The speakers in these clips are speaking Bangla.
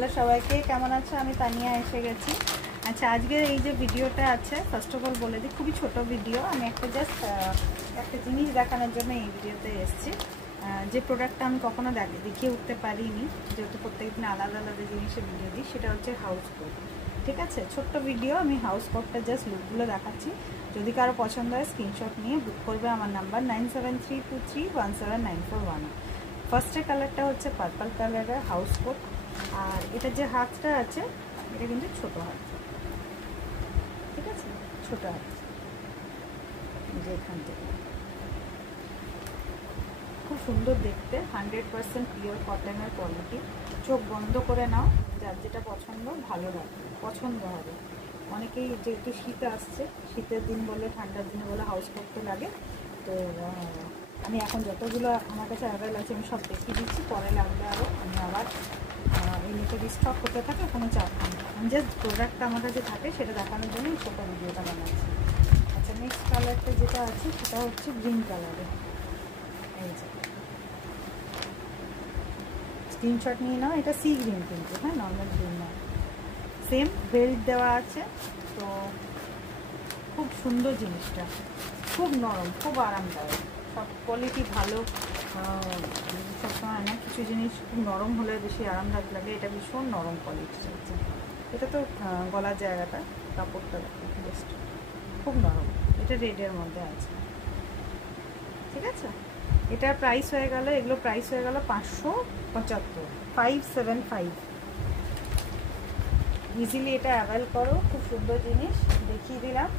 হ্যালো সবাইকে, কেমন আছো? আমি তানিয়া এসে গেছি। আচ্ছা, আজকের এই যে ভিডিওটা আছে, ফার্স্ট অফ অল বলে দিই, খুবই ছোট ভিডিও। আমি একটা জাস্ট একটা জিনিস দেখানোর জন্য এই ভিডিওতে এসেছি। যে প্রোডাক্টটা আমি কখনো দেখিয়ে উঠতে পারিনি, যেহেতু প্রত্যেকদিন আলাদা আলাদা জিনিসের ভিডিও দিই, সেটা হচ্ছে হাউস কোট। ঠিক আছে, ছোট্ট ভিডিও। আমি হাউস কোটটা জাস্ট লুকগুলো দেখাচ্ছি। যদি কারো পছন্দ হয় স্ক্রিনশট নিয়ে বুক করবে আমার নাম্বার 9732317941। ফার্স্টের কালারটা হচ্ছে পার্পল কালারের হাউস কোট। আর এটা যে হাতটা আছে, এটা কিন্তু ছোট হাত। ঠিক আছে, ছোট হাত। যে এখান থেকে খুব সুন্দর দেখতে, 100% পিওর কটনের কোয়ালিটি। চোখ বন্ধ করে নাও, যার যেটা পছন্দ হবে। অনেকেই যেহেতু শীত আসছে, শীতের দিন বলে ঠান্ডার দিনে বলে হাউস করতে লাগে। তো আমি এখন যতগুলো আমার কাছে অ্যাভেলেবল আছে আমি সব দেখিয়ে দিচ্ছি। পরে লাগলে আরও আমি আবার এই নিচে স্টক করতে থাকে, কোনো চাপ নেই। আমি জাস্ট প্রোডাক্টটা আমার কাছে থাকে সেটা দেখানোর জন্যই ছোটো ভিডিওটা বানাচ্ছি। আচ্ছা, নেক্সট কালারটা যেটা আছে সেটা হচ্ছে গ্রিন কালারের। এই যে স্ক্রিনশট নিয়ে নাও। এটা সি গ্রিন কিন্তু, হ্যাঁ, নর্মাল গ্রিন না। সেম বেল্ট দেওয়া আছে। তো খুব সুন্দর জিনিসটা, খুব নরম, খুব আরামদায়ক, সব কোয়ালিটি ভালো। সবসময় না, কিছু জিনিস খুব নরম হলে বেশি আরামদায়ক লাগে। এটা ভীষণ নরম কোয়ালিটি আছে। এটা তো গলার জায়গাটা, কাপড়টা বেস্ট, খুব নরম। এটা রেডের মধ্যে আছে। ঠিক আছে, এটার প্রাইস হয়ে গেল, এগুলো প্রাইস হয়ে গেল 575, 575। ইজিলি এটা অ্যাভেল করো, খুব সুন্দর জিনিস দেখিয়ে দিলাম।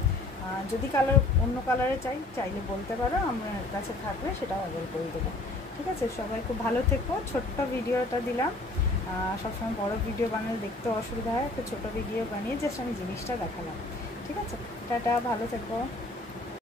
যদি কালার অন্য কালারে চাইলে বলতে পারো, আমার কাছে থাকবে, সেটাও অ্যাভেল করে দেবো। ঠিক আছে, সবাই খুব ভালো থেকো। ছোট্ট ভিডিওটা দিলাম। সবসময় বড় ভিডিও বানালে দেখতে অসুবিধা হয়, একটা ছোটো ভিডিও বানিয়ে জাস্ট আমি জিনিসটা দেখালাম। ঠিক আছে, টাটা, ভালো থেকো।